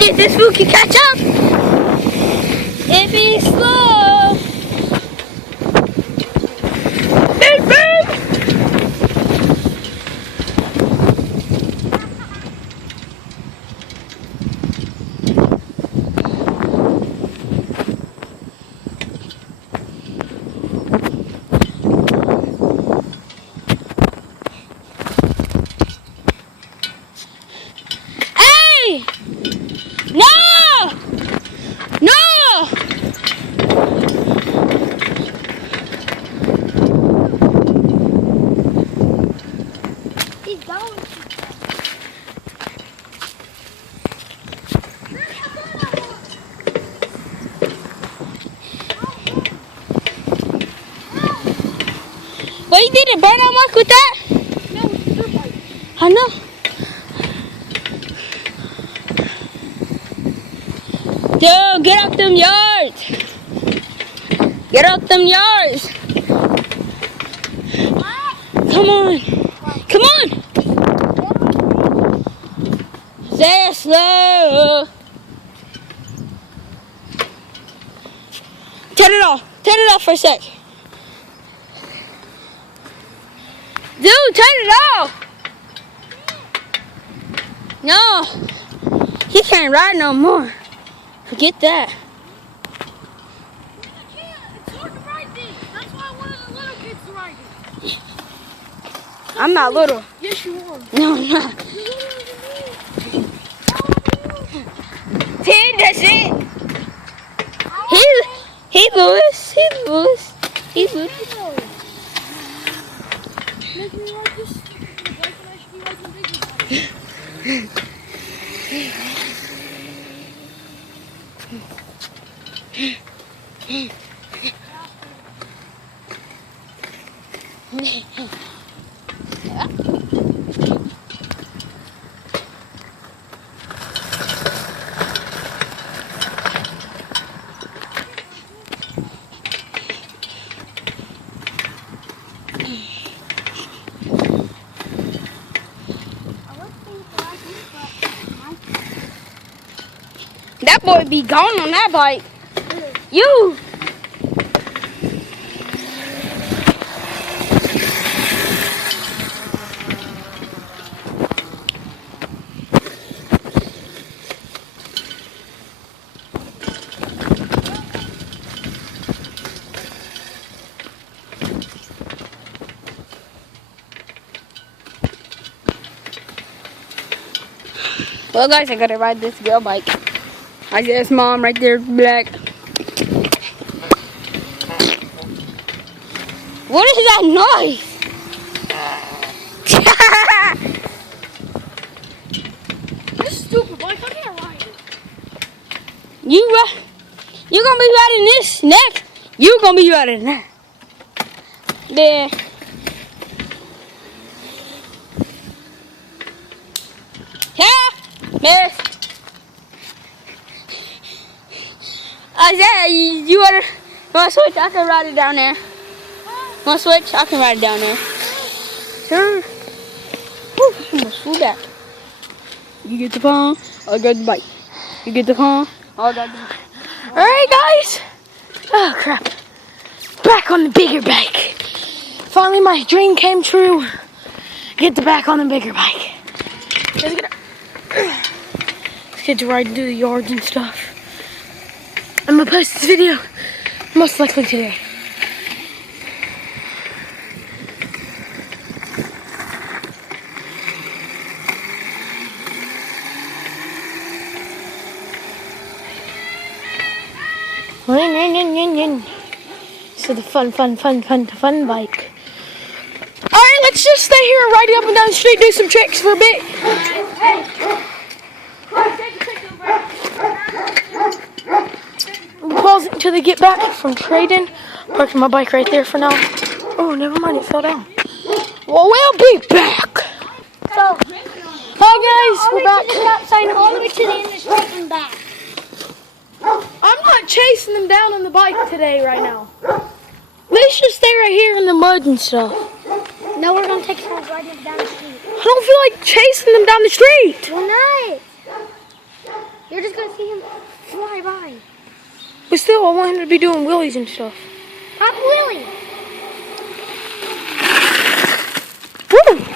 see if this fool can catch up. If he's slow. Boom, boom. Hey! No! No! He's going. Well, you didn't burn on Mark with that? No, it's a dirt bike. I know. Dude, get out them yards. Get out them yards. Come on. Come on. Stay slow. Turn it off. Turn it off for a sec. Dude, turn it off. No. He can't ride no more. Forget that. It's hard to ride this. That's why I wanted the little kids to ride it. I'm not little. Yes, you are. No, I'm not. He does it. He's Lewis. He's Lewis. He's Lewis. Make me ride this stupid bike and I should be riding the bigger bike. That boy be gone on that bike. You. Well, guys, I gotta ride this girl bike. I guess mom right there, black. What is that noise? This stupid bike, I can't ride it. You gonna be riding this next. You gonna be riding that. There. Yeah, miss. Isaiah, you wanna switch? I can ride it down there. Wanna switch? I can ride it down there. Sure. Woo, almost flew back. You get the phone, I'll get the bike. You get the phone, I'll get the bike. Alright, guys. Oh, crap. Back on the bigger bike. Finally, my dream came true. Get the back on the bigger bike. Let's get to ride into the yards and stuff. I'm gonna post this video most likely today. So the fun bike. Alright, let's just stay here and ride up and down the street, do some tricks for a bit. Pause it until they get back from trading. Parking my bike right there for now. Oh, never mind, it fell down. Well, we'll be back. So, Hi guys, we're back. stop sign all the way to the end of the street and back. I'm not chasing them down on the bike today right now. They should stay right here in the mud and stuff. No, we're going to take turns riding down the street. I don't feel like chasing them down the street. We're not. You're just gonna see him fly by. But still, I want him to be doing wheelies and stuff. Pop Willie. Woo!